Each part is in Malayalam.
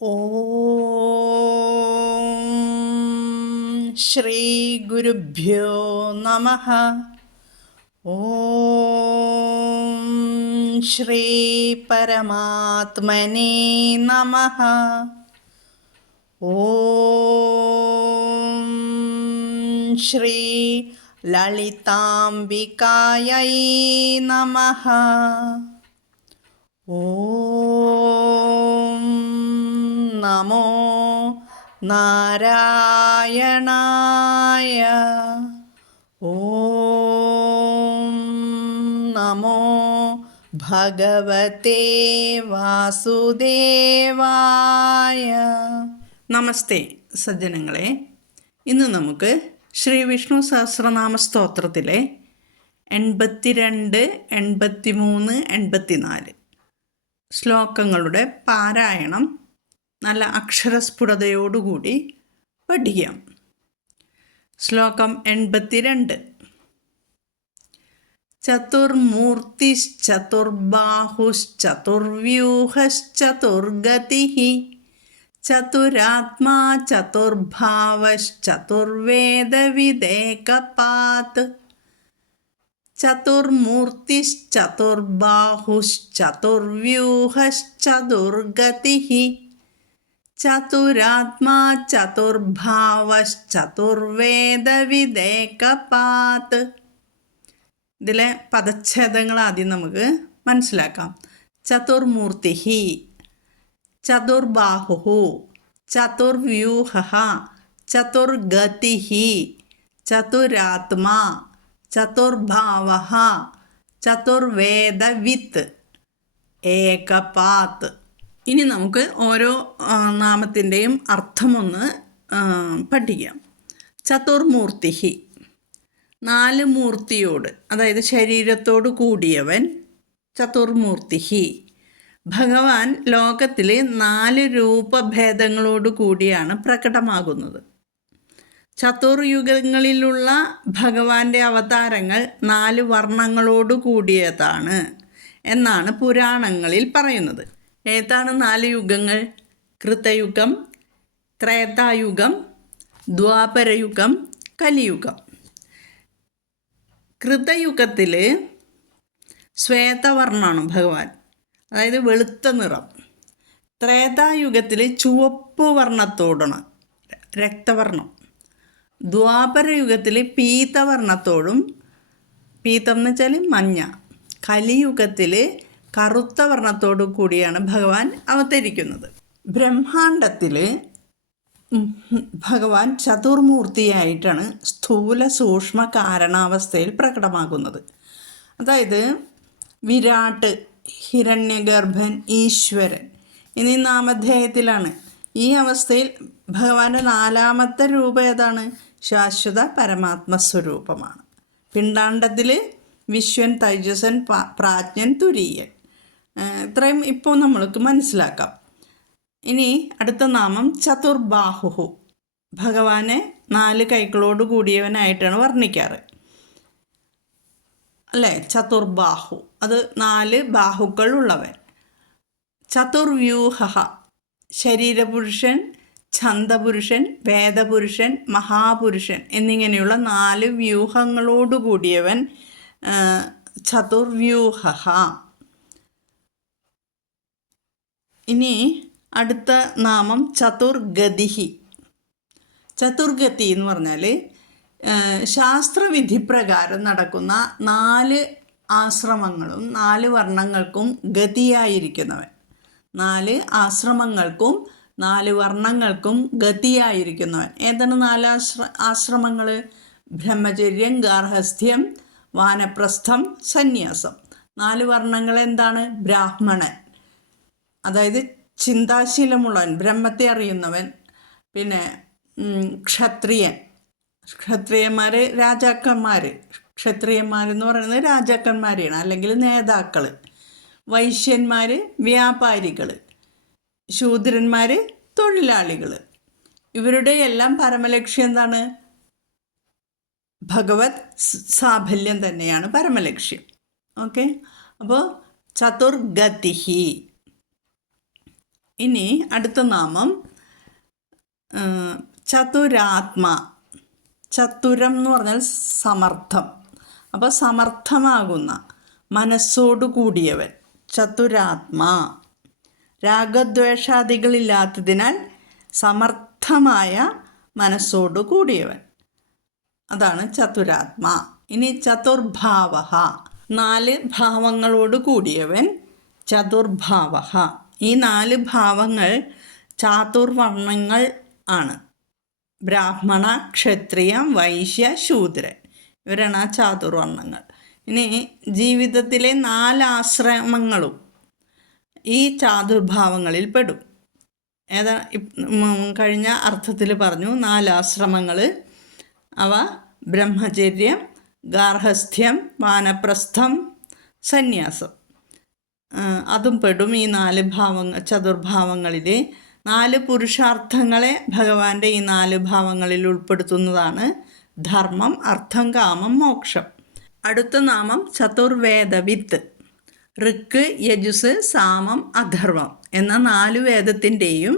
ഓം ശ്രീ ഗുരുഭ്യോ നമഃ. ഓം ശ്രീ പരമാത്മനേ നമഃ. ഓം ശ്രീ ലളിതാംബികായൈ നമഃ. ഓം നമോ നാരായണായ. ഓം നമോ ഭഗവതേ വാസുദേവായ. നമസ്തേ സജ്ജനങ്ങളെ, ഇന്ന് നമുക്ക് ശ്രീ വിഷ്ണു സഹസ്രനാമ സ്തോത്രത്തിലെ 82, 83, 84 ശ്ലോകങ്ങളുടെ പാരായണം നല്ല അക്ഷരസ്ഫുടതയോടുകൂടി പഠിക്കാം. ശ്ലോകം 82. ചതുർമൂർത്തിശ്ചതുർബാഹുശ്ചതുർവ്യൂഹശ്ചതുർഗതിഃ ചതുരാത്മാ ചതുർഭാവശ്ചതുർവേദവിദേകപാത്. ചതുർമൂർത്തിശ്ചതുർബാഹുശ്ചതുർവ്യൂഹശ്ചതുർഗതിഃ ചതുരാത്മാ ചതുർഭാവശ്ചതുർവേദവിദേകപാത്. ഇതിലെ പദച്ഛേദങ്ങൾ ആദ്യം നമുക്ക് മനസ്സിലാക്കാം. ചതുർമൂർത്തിഃ, ചതുർബാഹുഃ, ചതുർവ്യൂഹഃ, ചതുർഗതിഃ, ചതുരാത്മാ, ചതുർഭാവഃ, ചതുർവേദവിത്ത്, ഏകപാത്. ഇനി നമുക്ക് ഓരോ നാമത്തിൻ്റെയും അർത്ഥമൊന്ന് പഠിക്കാം. ചതുർമൂർത്തിഃ, 4 മൂർത്തിയോട്, അതായത് ശരീരത്തോട് കൂടിയവൻ ചതുർമൂർത്തിഃ. ഭഗവാൻ ലോകത്തിൽ 4 രൂപഭേദങ്ങളോട് കൂടിയാണ് പ്രകടമാകുന്നത്. ചതുർയുഗങ്ങളിലുള്ള ഭഗവാന്റെ അവതാരങ്ങൾ 4 വർണ്ണങ്ങളോട് കൂടിയതാണ് എന്നാണ് പുരാണങ്ങളിൽ പറയുന്നത്. ഏതാണ് 4 യുഗങ്ങൾ? കൃതയുഗം, ത്രേതായുഗം, ദ്വാപരയുഗം, കലിയുഗം. കൃതയുഗത്തിൽ ശ്വേതവർണ്ണമാണ് ഭഗവാൻ, അതായത് വെളുത്ത നിറം. ത്രേതായുഗത്തിൽ ചുവപ്പ് വർണ്ണത്തോടാണ്, രക്തവർണ്ണം. ദ്വാപരയുഗത്തിൽ പീതവർണ്ണത്തോടും, പീതം എന്ന് വെച്ചാൽ മഞ്ഞ. കലിയുഗത്തിൽ കറുത്ത വർണ്ണത്തോടു കൂടിയാണ് ഭഗവാൻ അവതരിക്കുന്നത്. ബ്രഹ്മാണ്ടത്തിൽ ഭഗവാൻ ചതുർമൂർത്തിയായിട്ടാണ് സ്ഥൂല സൂക്ഷ്മ കാരണാവസ്ഥയിൽ പ്രകടമാകുന്നത്. അതായത് വിരാട്ട്, ഹിരണ്യഗർഭൻ, ഈശ്വരൻ എന്നീ നാമധേയത്തിലാണ്. ഈ അവസ്ഥയിൽ ഭഗവാന്റെ 4ാമത്തെ രൂപം ഏതാണ്? ശാശ്വത പരമാത്മസ്വരൂപമാണ്. പിണ്ടാണ്ടത്തിൽ വിശ്വൻ, തൈജസൻ, പ്രാജ്ഞൻ, തുരീയൻ. ഇത്രയും ഇപ്പോൾ നമ്മൾക്ക് മനസ്സിലാക്കാം. ഇനി അടുത്ത നാമം ചതുർബാഹുഹു. ഭഗവാനെ 4 കൈകളോട് കൂടിയവനായിട്ടാണ് വർണ്ണിക്കാറ്, അല്ലേ? ചതുർബാഹു, അത് 4 ബാഹുക്കൾ ഉള്ളവൻ. ചതുർവ്യൂഹ, ശരീരപുരുഷൻ, ഛന്ദപുരുഷൻ, വേദപുരുഷൻ, മഹാപുരുഷൻ എന്നിങ്ങനെയുള്ള 4 വ്യൂഹങ്ങളോട് കൂടിയവൻ ചതുർവ്യൂഹ. ഇനി അടുത്ത നാമം ചതുർഗതിഃ. ചതുർഗതി എന്ന് പറഞ്ഞാൽ ശാസ്ത്രവിധി പ്രകാരം നടക്കുന്ന 4 ആശ്രമങ്ങളും 4 വർണ്ണങ്ങൾക്കും ഗതിയായിരിക്കുന്നവൻ. 4 ആശ്രമങ്ങൾക്കും 4 വർണ്ണങ്ങൾക്കും ഗതിയായിരിക്കുന്നവൻ. ഏതാണ് 4 ആശ്രമങ്ങൾ? ബ്രഹ്മചര്യം, ഗാർഹസ്ഥ്യം, വാനപ്രസ്ഥം, സന്യാസം. 4 വർണ്ണങ്ങൾ എന്താണ്? ബ്രാഹ്മണൻ, അതായത് ചിന്താശീലമുള്ളവൻ, ബ്രഹ്മത്തെ അറിയുന്നവൻ. പിന്നെ ക്ഷത്രിയൻ, ക്ഷത്രിയന്മാർ രാജാക്കന്മാർ. ക്ഷത്രിയന്മാരെന്ന് പറയുന്നത് രാജാക്കന്മാരെയാണ്, അല്ലെങ്കിൽ നേതാക്കൾ. വൈശ്യന്മാർ വ്യാപാരികൾ, ശൂദ്രന്മാർ തൊഴിലാളികൾ. ഇവരുടെ എല്ലാം പരമലക്ഷ്യം എന്താണ്? ഭഗവത് സാഫല്യം തന്നെയാണ് പരമലക്ഷ്യം. ഓക്കെ, അപ്പോൾ ചതുർഗതിഃ ഇനി അടുത്ത നാമം ചതുരാത്മ. ചതുരം എന്ന് പറഞ്ഞാൽ സമർത്ഥം. അപ്പോൾ സമർത്ഥമാകുന്ന, മനസ്സോടു കൂടിയവൻ, ചതുരാത്മാ. രാഗദ്വേഷാദികളില്ലാത്തതിനാൽ സമർത്ഥമായ മനസ്സോടു കൂടിയവൻ, അതാണ് ചതുരാത്മാ. ഇനി ചതുർഭാവ, 4 ഭാവങ്ങളോട് കൂടിയവൻ ചതുർഭാവ. ഈ 4 ഭാവങ്ങൾ ചാതുർവർണ്ണങ്ങൾ ആണ്. ബ്രാഹ്മണ, ക്ഷത്രിയ, വൈശ്യ, ശൂദ്രൻ, ഇവരാണ് ആ ചാതുർവർണ്ണങ്ങൾ. ഇനി ജീവിതത്തിലെ 4 ആശ്രമങ്ങളും ഈ ചാതുർഭാവങ്ങളിൽ പെടും. കഴിഞ്ഞ അർത്ഥത്തിൽ പറഞ്ഞു 4 ആശ്രമങ്ങൾ. അവ ബ്രഹ്മചര്യം, ഗാർഹസ്ഥ്യം, വാനപ്രസ്ഥം, സന്യാസം, അതും പെടും ഈ 4 ചതുർഭാവങ്ങളിൽ. 4 പുരുഷാർത്ഥങ്ങളെ ഭഗവാന്റെ ഈ 4 ഭാവങ്ങളിൽ ഉൾപ്പെടുത്തുന്നതാണ് ധർമ്മം, അർത്ഥം, കാമം, മോക്ഷം. അടുത്ത നാമം ചതുർവേദവിത്ത്. ഋക്ക്, യജുസ്, സാമം, അഥർവം എന്ന 4 വേദത്തിൻ്റെയും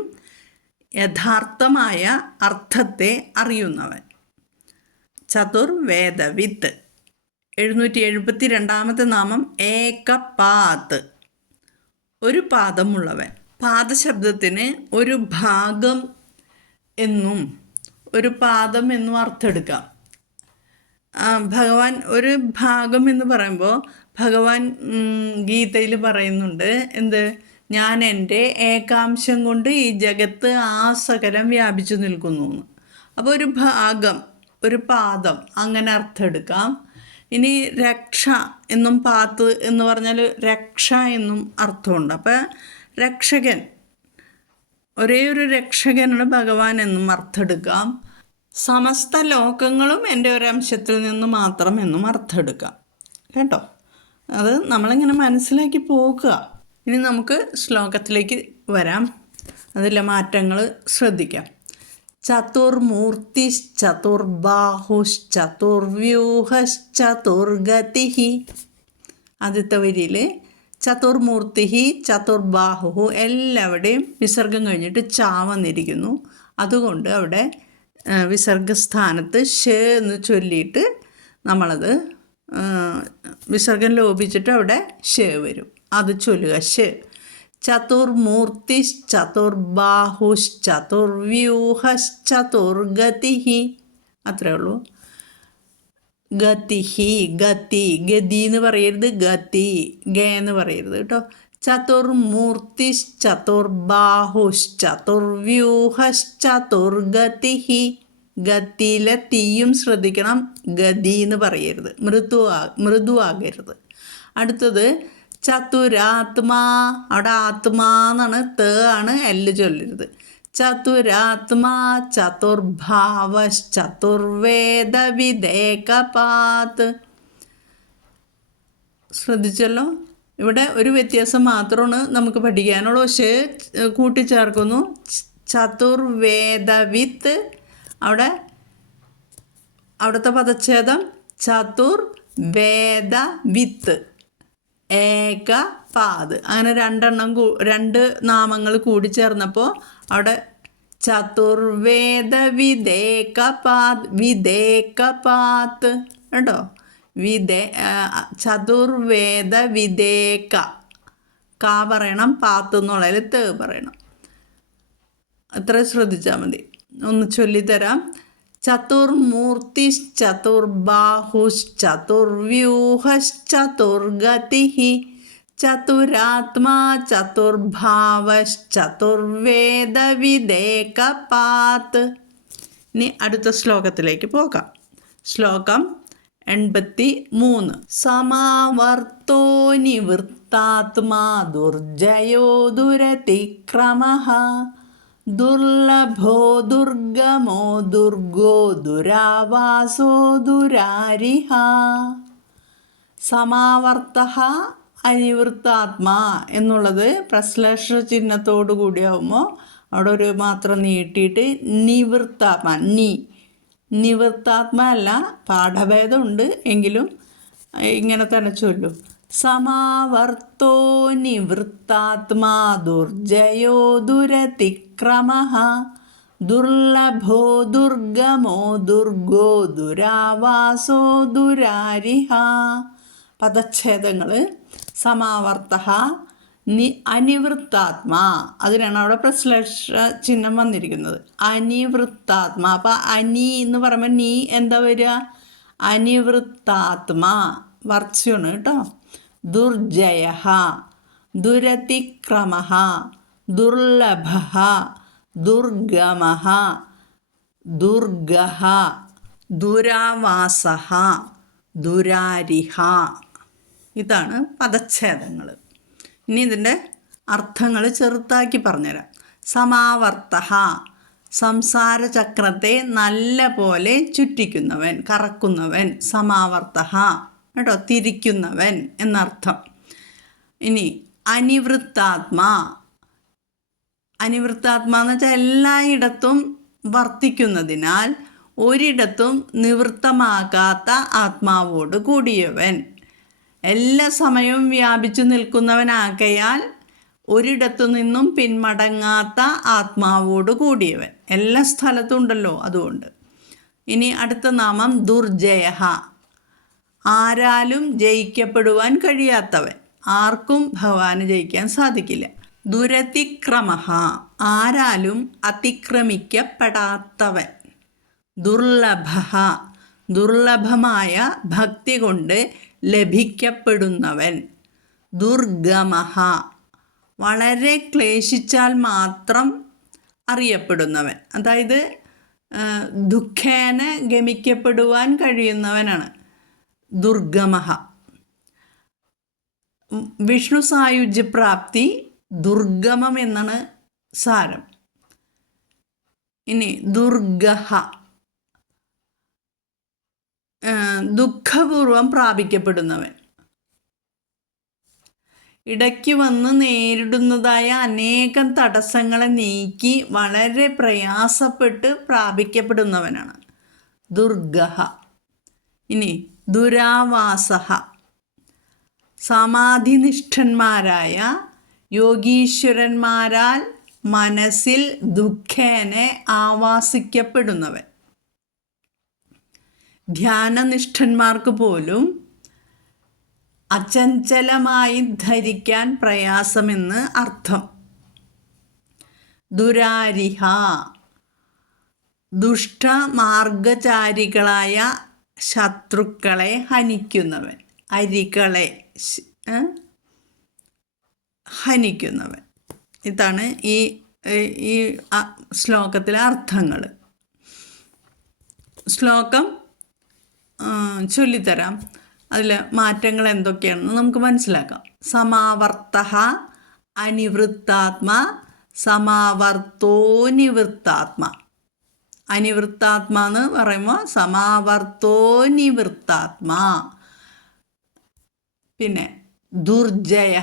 യഥാർത്ഥമായ അർത്ഥത്തെ അറിയുന്നവൻ, ചതുർവേദവിത്ത്. 772 നാമം ഏകപാത്, ഒരു പാദമുള്ളവൻ. പാദശബ്ദത്തിന് ഒരു ഭാഗം എന്നും ഒരു പാദം എന്നും അർത്ഥമെടുക്കാം. ഭഗവാൻ ഒരു ഭാഗം എന്ന് പറയുമ്പോൾ ഭഗവാൻ ഗീതയിൽ പറയുന്നുണ്ട്, എന്ത്, ഞാൻ എൻ്റെ ഏകാംശം കൊണ്ട് ഈ ജഗത്ത് ആസകലം വ്യാപിച്ചു നിൽക്കുന്നു എന്ന്. അപ്പോൾ ഒരു ഭാഗം, ഒരു പാദം, അങ്ങനെ അർത്ഥം എടുക്കാം. ഇനി രക്ഷ എന്നും പാത്ത് എന്ന് പറഞ്ഞാൽ രക്ഷ എന്നും അർത്ഥമുണ്ട്. അപ്പോൾ രക്ഷകൻ, ഒരേ ഒരു രക്ഷകനാണ് ഭഗവാൻ എന്നും അർത്ഥമെടുക്കാം. സമസ്ത ലോകങ്ങളും എൻ്റെ ഒരംശത്തിൽ നിന്ന് മാത്രം എന്നും അർത്ഥമെടുക്കാം കേട്ടോ. അത് നമ്മളിങ്ങനെ മനസ്സിലാക്കി പോകുക. ഇനി നമുക്ക് ശ്ലോകത്തിലേക്ക് വരാം. അതിലെ മാറ്റങ്ങൾ ശ്രദ്ധിക്കാം. ചതുർമൂർത്തിശ്ചതുർബാഹുശ്ചതുർവ്യൂഹശ്ചതുർഗതി. ആദ്യത്തെ വരിയിൽ ചതുർമൂർത്തി, ചതുർബാഹു എല്ലാവിടെയും വിസർഗം കഴിഞ്ഞിട്ട് ച വന്നിരിക്കുന്നു. അതുകൊണ്ട് അവിടെ വിസർഗസ്ഥാനത്ത് ഷ എന്ന് ചൊല്ലിയിട്ട് നമ്മളത് വിസർഗം ലോപിച്ചിട്ട് അവിടെ ഷ വരും. അത് ചൊല്ലുക, ഷ. ചതുർമൂർത്തിശ്ചതുർബാഹുശ്ചതുർവ്യൂഹശ്ചതുർഗതി. അത്രേ ഉള്ളൂ. ഗതിഹി, ഗതി, ഗതി എന്ന് പറയരുത്, ഗതി, ഗ എന്ന് പറയരുത് കേട്ടോ. ചതുർമൂർത്തിശ്ചതുർബാഹുശ്ചതുർവ്യൂഹശ്ചതുർഗതി. ഗതിയിലെ തീയും ശ്രദ്ധിക്കണം, ഗതി എന്ന് പറയരുത്, മൃദുവാകരുത്. അടുത്തത് ചതുരാത്മാ. അവിടെ ആത്മാ എന്നാണ്, ത ആണ്, എല്ല് ചൊല്ലരുത്. ചതുരാത്മാ ചതുർഭാവശ്ചതുർവേദവിദേകപാത്. ശ്രദ്ധിച്ചല്ലോ, ഇവിടെ ഒരു വ്യത്യാസം മാത്രമാണ് നമുക്ക് പഠിക്കാനുള്ളൂ. ഷ കൂട്ടിച്ചേർക്കുന്നു. ചതുർവേദവിത്ത്, അവിടുത്തെ പദച്ഛേദം ചതുർവേദവിത്ത്, ഏകപാത്. അങ്ങനെ 2 നാമങ്ങൾ കൂടി ചേർന്നപ്പോൾ അവിടെ ചതുർവേദവിദേകപാത്, വിദേകപാത് കേട്ടോ. ചതുർവേദവിദേക, കാ പറയണം, പാത്ത് എന്നുള്ളതിൽ ത പറയണം. അത്ര ശ്രദ്ധിച്ചാൽ മതി. ഒന്ന് ചൊല്ലിത്തരാം. ചതുർമൂർത്തിശ്ചതുർബാഹുശ്ചതുർവ്യൂഹശ്ചതുർഗതി. ചതുരാത്മാ ചതുർഭാവശ്ചതുർവേദവിദേകപാത്. ഇനി അടുത്ത ശ്ലോകത്തിലേക്ക് പോകാം. ശ്ലോകം 83. സമാവർത്തോ നിവൃത്താത്മാ ദുർജയോ ദുരതിക്രമഃ ദുർലഭോ ദുർഗമോ ദുർഗോ ദുരാവാസോ ദുരാരിഹ. സമാവർത്തഃ അനിവൃത്താത്മാ എന്നുള്ളത് പ്രശ്ലേഷ ചിഹ്നത്തോടു കൂടിയാവുമ്പോൾ അവിടെ ഒരു മാത്രം നീട്ടിയിട്ട് നിവൃത്താത്മാ, നിവൃത്താത്മാ അല്ല, പാഠഭേദമുണ്ട്, എങ്കിലും ഇങ്ങനെ തന്നെ ചൊല്ലും. സമാവർത്തോ നിവൃത്താത്മാ ദുർജയോ ദുരതിക്രമഃ ദുർലഭോ ദുർഗമോ ദുർഗോ ദുരാവാസോ ദുരാരിഹ. പദച്ഛേദങ്ങൾ: സമാവർത്തഃ, അനിവൃത്താത്മാ, അതിനാണ് അവിടെ പ്രശ്ലേഷ ചിഹ്നം വന്നിരിക്കുന്നത്. അനിവൃത്താത്മാ. അപ്പം അനി എന്ന് പറയുമ്പോൾ നീ എന്താ വരിക? അനിവൃത്താത്മാ, വർച്ച്യാണ് കേട്ടോ. ദുർജയ, ദുരതിക്രമ, ദുർലഭ, ദുർഗമ, ദുർഗ, ദുരാവാസ, ദുരാരിഹ. ഇതാണ് പദച്ഛേദങ്ങൾ. ഇനി ഇതിൻ്റെ അർത്ഥങ്ങൾ ചെറുതാക്കി പറഞ്ഞുതരാം. സമാവർത്തഃ, സംസാരചക്രത്തെ നല്ല പോലെ ചുറ്റിക്കുന്നവൻ, കറക്കുന്നവൻ. സമാവർത്തഃ കേട്ടോ, തിരിക്കുന്നവൻ എന്നർത്ഥം. ഇനി അനിവൃത്താത്മാ. അനിവൃത്താത്മാ എന്ന് വെച്ചാൽ എല്ലായിടത്തും വർത്തിക്കുന്നതിനാൽ ഒരിടത്തും നിവൃത്തമാകാത്ത ആത്മാവോട് കൂടിയവൻ. എല്ലാ സമയവും വ്യാപിച്ചു നിൽക്കുന്നവനാകയാൽ ഒരിടത്തു നിന്നും പിന്മടങ്ങാത്ത ആത്മാവോട് കൂടിയവൻ. എല്ലാ സ്ഥലത്തും ഉണ്ടല്ലോ, അതുകൊണ്ട്. ഇനി അടുത്ത നാമം ദുർജയ, ആരാലും ജയിക്കപ്പെടുവാൻ കഴിയാത്തവൻ. ആർക്കും ഭഗവാന് ജയിക്കാൻ സാധിക്കില്ല. ദുരതിക്രമ, ആരാലും അതിക്രമിക്കപ്പെടാത്തവൻ. ദുർലഭ, ദുർലഭമായ ഭക്തി കൊണ്ട് ലഭിക്കപ്പെടുന്നവൻ. ദുർഗമ, വളരെ ക്ലേശിച്ചാൽ മാത്രം അറിയപ്പെടുന്നവൻ. അതായത് ദുഃഖേന ഗമിക്കപ്പെടുവാൻ കഴിയുന്നവനാണ് ദുർഗമ. വിഷ്ണു സായുജ്യപ്രാപ്തി ദുർഗമം എന്നാണ് സാരം. ഇനി ദുർഗഹ, ദുഃഖപൂർവം പ്രാപിക്കപ്പെടുന്നവൻ. ഇടയ്ക്ക് വന്ന് നേരിടുന്നതായ അനേകം തടസ്സങ്ങളെ നീക്കി വളരെ പ്രയാസപ്പെട്ട് പ്രാപിക്കപ്പെടുന്നവനാണ് ദുർഗഹ. ഇനി ദുരാവാസഹ, സമാധിനിഷ്ഠന്മാരായ യോഗീശ്വരന്മാരാൽ മനസ്സിൽ ദുഃഖേനെ ആവാസിക്കപ്പെടുന്നവൻ. ധ്യാനനിഷ്ഠന്മാർക്ക് പോലും അചഞ്ചലമായി ധരിക്കാൻ പ്രയാസമെന്ന് അർത്ഥം. ദുരാരിഹ, ദുഷ്ടമാർഗചാരികളായ ശത്രുക്കളെ ഹനിക്കുന്നവൻ. അരികളെ ഹനിക്കുന്നവൻ. ഇതാണ് ഈ ശ്ലോകത്തിലെ അർത്ഥങ്ങൾ. ശ്ലോകം ചൊല്ലിത്തരാം. അതിൽ മാറ്റങ്ങൾ എന്തൊക്കെയാണെന്ന് നമുക്ക് മനസ്സിലാക്കാം. സമാവർത്തഃ അനിവൃത്താത്മാ, സമാവർത്തോ നിവൃത്താത്മാ. അനിവൃത്താത്മാ എന്ന് പറയുമ്പോൾ സമാവർത്തോ നിവൃത്താത്മാ. പിന്നെ ദുർജയ,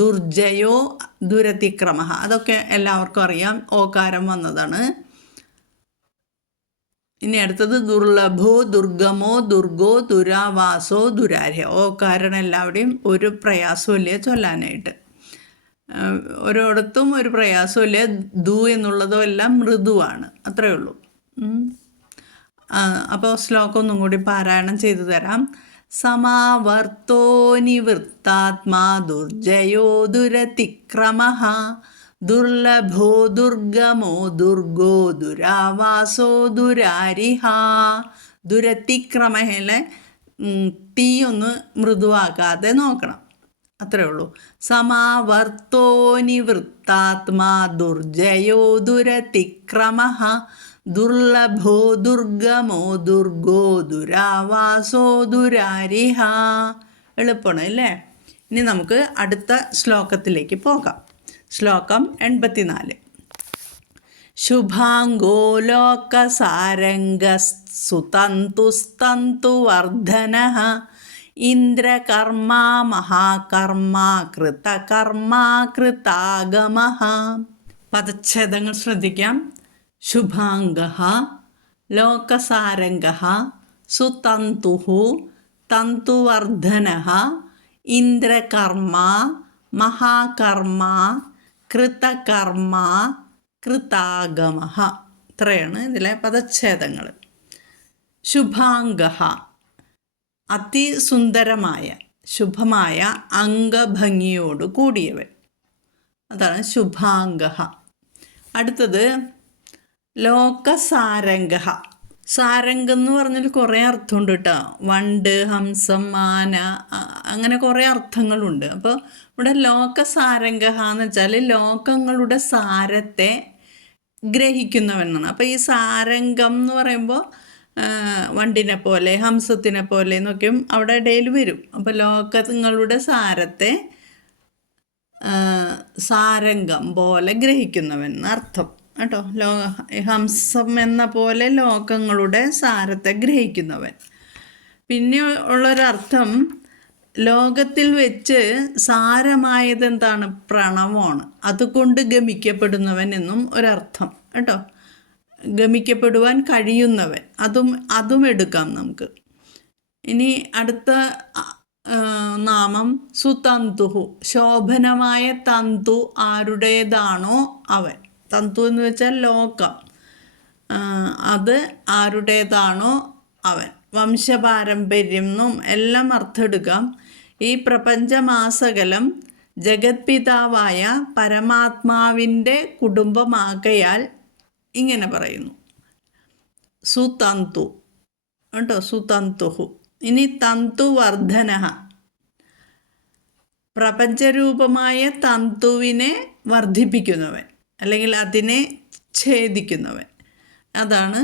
ദുർജയോ ദുരതിക്രമ. അതൊക്കെ എല്ലാവർക്കും അറിയാം, ഓകാരം വന്നതാണ്. ഇനി അടുത്തത് ദുർലഭോ ദുർഗമോ ദുർഗോ ദുരാവാസോ ദുരാര്യ. ഓകാരം എല്ലാവരുടെയും ഒരു പ്രയാസമില്ല ചൊല്ലാനായിട്ട്. ഓരോടത്തും ഒരു പ്രയാസമില്ല. ദു എന്നുള്ളതോ എല്ലാം മൃദുവാണ്, അത്രയേ ഉള്ളൂ. അപ്പോൾ ശ്ലോകം ഒന്നും കൂടി പാരായണം ചെയ്തു തരാം. സമാവർത്തോ നിവൃത്താത്മാ ദുർജയോ ദുരതിക്രമഃ ദുർലഭോ ദുർഗമോ ദുർഗോ ദുരാവാസോ ദുരാരിഹ. ദുരതിക്രമയിലെ തീ ഒന്ന് മൃദുവാക്കാതെ നോക്കണം, അത്രേ ഉള്ളൂ. സമാവർത്തോ നിവൃത്താത്മാ ദുർജയോ ദുരതിക്രമഃ ദുർലഭോ ദുർഗമോ ദുർഗോ ദുരാവാസോ ദുരാരിഹ. എളുപ്പമാണ് അല്ലേ? ഇനി നമുക്ക് അടുത്ത ശ്ലോകത്തിലേക്ക് പോകാം. ശ്ലോകം 84. ശുഭാംഗോ ലോകസാരംഗസ്തുതന്തുസ്തന്തുവർദ്ധനഃ ഇന്ദ്രകർമാ മഹാകർമാ കൃതകർമാ കൃതാഗമഃ. പദച്ഛേദങ്ങൾ ശ്രദ്ധിക്കാം. ശുഭാംഗഃ, ലോകസാരംഗഃ, സുതന്തുഃ, തന്തുവർദ്ധനഃ, ഇന്ദ്രകർമ്മ, മഹാകർമ്മ, കൃതകർമ്മ, കൃതാഗമ. ഇത്രയാണ് ഇതിലെ പദച്ഛേദങ്ങൾ. ശുഭാംഗ, അതിസുന്ദരമായ, ശുഭമായ അംഗഭംഗിയോട് കൂടിയവൻ, അതാണ് ശുഭാംഗ. അടുത്തത് ലോകസാരംഗ. സാരംഗം എന്ന് പറഞ്ഞാൽ കുറേ അർത്ഥമുണ്ട് കേട്ടോ. വണ്ട്, ഹംസം, ആന, അങ്ങനെ കുറേ അർത്ഥങ്ങളുണ്ട്. അപ്പോൾ ഇവിടെ ലോകസാരംഗ എന്ന് വെച്ചാൽ ലോകങ്ങളുടെ സാരത്തെ ഗ്രഹിക്കുന്നവനാണ്. അപ്പോൾ ഈ സാരംഗം എന്ന് പറയുമ്പോൾ വണ്ടിനെ പോലെ, ഹംസത്തിനെ പോലെ എന്നൊക്കെയും അവിടെ ഇടയിൽ വരും. അപ്പോൾ ലോകങ്ങളുടെ സാരത്തെ സാരംഗം പോലെ ഗ്രഹിക്കുന്നവൻ എന്നർത്ഥം കേട്ടോ. ഹംസം എന്ന പോലെ ലോകങ്ങളുടെ സാരത്തെ ഗ്രഹിക്കുന്നവൻ. പിന്നെ ഉള്ളൊരർത്ഥം ലോകത്തിൽ വെച്ച് സാരമായത് എന്താണ്? പ്രണവമാണ്. അതുകൊണ്ട് ഗമിക്കപ്പെടുന്നവൻ എന്നും ഒരർത്ഥം കേട്ടോ. ഗമിക്കപ്പെടുവാൻ കഴിയുന്നവൻ, അതും എടുക്കാം നമുക്ക്. ഇനി അടുത്ത നാമം സുതന്തുഹു. ശോഭനമായ തന്തു ആരുടേതാണോ അവൻ. തന്തു എന്ന് വെച്ചാൽ ലോകം. അത് ആരുടേതാണോ അവൻ. വംശപാരമ്പര്യം എന്നും എല്ലാം അർത്ഥം എടുക്കാം. ഈ പ്രപഞ്ചമാസകലം ജഗത്പിതാവായ പരമാത്മാവിൻ്റെ കുടുംബമാകയാൽ ഇങ്ങനെ പറയുന്നു. സുതന്തു കേട്ടോ, സുതന്തുഹു. ഇനി തന്തുവർദ്ധന. പ്രപഞ്ചരൂപമായ തന്തുവിനെ വർദ്ധിപ്പിക്കുന്നവൻ, അല്ലെങ്കിൽ അതിനെ ഛേദിക്കുന്നവൻ, അതാണ്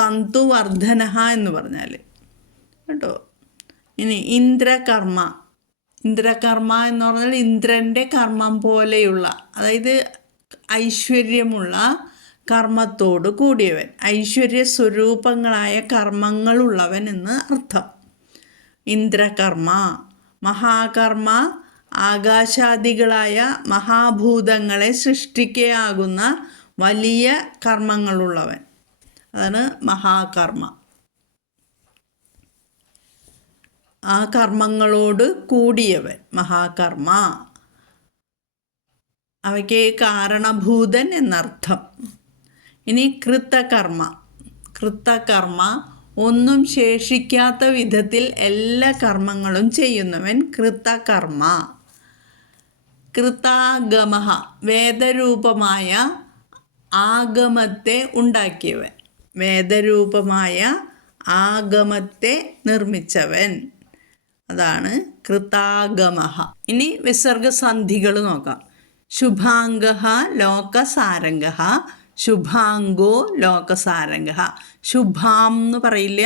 തന്തുവർദ്ധന എന്ന് പറഞ്ഞാൽ കേട്ടോ. ഇനി ഇന്ദ്രകർമ്മ. ഇന്ദ്രകർമ്മ എന്ന് പറഞ്ഞാൽ ഇന്ദ്രൻ്റെ കർമ്മം പോലെയുള്ള, അതായത് ഐശ്വര്യമുള്ള കർമ്മത്തോട് കൂടിയവൻ, ഐശ്വര്യ സ്വരൂപങ്ങളായ കർമ്മങ്ങളുള്ളവൻ എന്ന് അർത്ഥം. ഇന്ദ്രകർമ്മ. മഹാകർമ്മ. ആകാശാദികളായ മഹാഭൂതങ്ങളെ സൃഷ്ടിക്കുകയാകുന്ന വലിയ കർമ്മങ്ങളുള്ളവൻ, അതാണ് മഹാകർമ്മ. ആ കർമ്മങ്ങളോട് കൂടിയവൻ മഹാകർമ്മ. അവയ്ക്ക് കാരണഭൂതൻ എന്നർത്ഥം. ഇനി കൃതകർമ്മ. കൃതകർമ്മ ഒന്നും ശേഷിക്കാത്ത വിധത്തിൽ എല്ലാ കർമ്മങ്ങളും ചെയ്യുന്നവൻ കൃതകർമ്മ. കൃതാഗമ. വേദരൂപമായ ആഗമത്തെ ഉണ്ടാക്കിയവൻ, വേദരൂപമായ ആഗമത്തെ നിർമ്മിച്ചവൻ, അതാണ് കൃതാഗമ. ഇനി വിസർഗസന്ധികൾ നോക്കാം. ശുഭാംഗ ലോകസാരംഗ. ശുഭാംഗോ ലോകസാരംഗ. ശുഭാം എന്ന് പറയില്ല,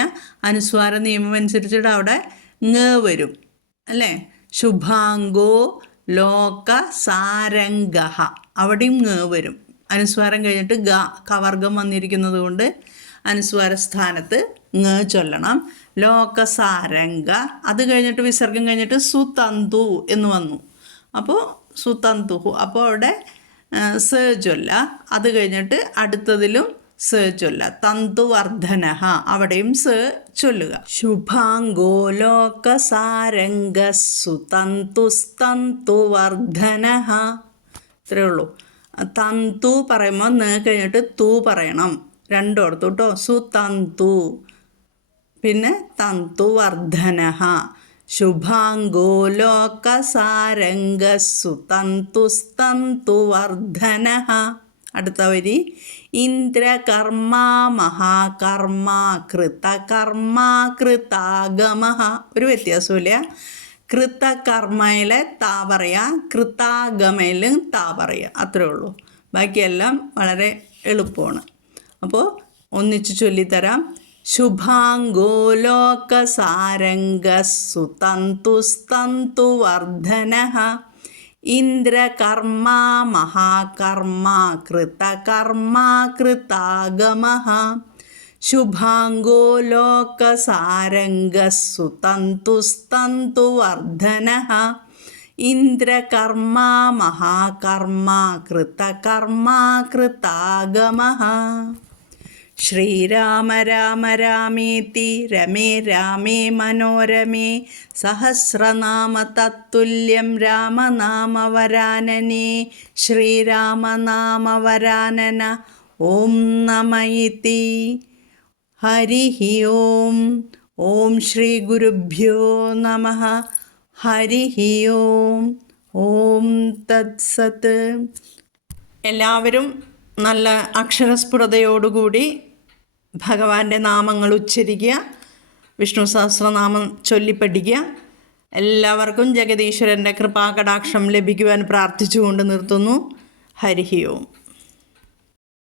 അനുസ്വാര നിയമം അനുസരിച്ചിട്ട് അവിടെ ങ വരും അല്ലേ. ശുഭാംഗോ ലോകസാരംഗ, അവിടെയും ങ വരും. അനുസ്വാരം കഴിഞ്ഞിട്ട് കവർഗം വന്നിരിക്കുന്നത് കൊണ്ട് അനുസ്വാര സ്ഥാനത്ത് ങ ചൊല്ലണം. ലോകസാരംഗ. അത് കഴിഞ്ഞിട്ട് വിസർഗം കഴിഞ്ഞിട്ട് സുതന്തു എന്ന് വന്നു. അപ്പോൾ സുതന്തുഹു, അപ്പോൾ അവിടെ സ ചൊല്ല. അത് കഴിഞ്ഞിട്ട് അടുത്തതിലും സ ചൊല്ല. തന്തുവർദ്ധന, അവിടെയും സ ചൊല്ലുക. ശുഭാംഗോ ലോകസാരംഗ സുതന്തുസ്തന്തുവർദ്ധന. ഇത്രയേ ഉള്ളൂ. തന്തു പറയുമ്പോൾ ന കഴിഞ്ഞിട്ട് തൂ പറയണം, രണ്ടോടത്തു കേട്ടോ. സുതന്തു, പിന്നെ തന്തുവർദ്ധന. ശുഭാംഗോ ലോകസാരംഗ സുതന്തുസ്തന്തുവർദ്ധന. അടുത്ത വരി ഇന്ദ്രകർമ്മ മഹാകർമ്മ കൃതകർമ്മ കൃതാഗമ. ഒരു വ്യത്യാസമില്ല. കൃതകർമ്മയിലെ താ പറയുക, കൃതാഗമയിലും താ പറയുക, അത്രേ ഉള്ളൂ. ബാക്കിയെല്ലാം വളരെ എളുപ്പമാണ്. അപ്പോൾ ഒന്നിച്ച് ചൊല്ലിത്തരാം. ശുഭാംഗോ ലോകസാരംഗ സുതന്തുസ്തന്തുവർദ്ധന. ഇന്ദ്രകർമ്മ മഹാകർമ്മ കൃതകർമ്മ കൃതാഗമ. ശുഭാംഗോ ലോകസാരംഗ സുതന്തുസ്തന്തുവർദ്ധന. ഇന്ദ്രകർമ്മ മഹാകർമ്മ കൃതകർമ്മ കൃതാഗമ. ശ്രീരാമ രാമ രാമേതി രമേ രാമേ മനോരമേ സഹസ്രനാമ തത്തുല്യം രാമനാമവരാനനേ ശ്രീരാമനാമവരാനന ഓം നമ ഇതി. ഹരി ഓം. ഓം ശ്രീ ഗുരുഭ്യോ നമഃ. ഹരി ഓം. ഓം തത്സത്. എല്ലാവരും നല്ല അക്ഷരസ്ഫുടതയോടുകൂടി ഭഗവാന്റെ നാമങ്ങൾ ഉച്ചരിക്കുക, വിഷ്ണു സഹസ്രനാമം ചൊല്ലിപ്പഠിക്കുക. എല്ലാവർക്കും ജഗദീശ്വരൻ്റെ കൃപാകടാക്ഷം ലഭിക്കുവാൻ പ്രാർത്ഥിച്ചുകൊണ്ട് നിർത്തുന്നു. ഹരി ഓം.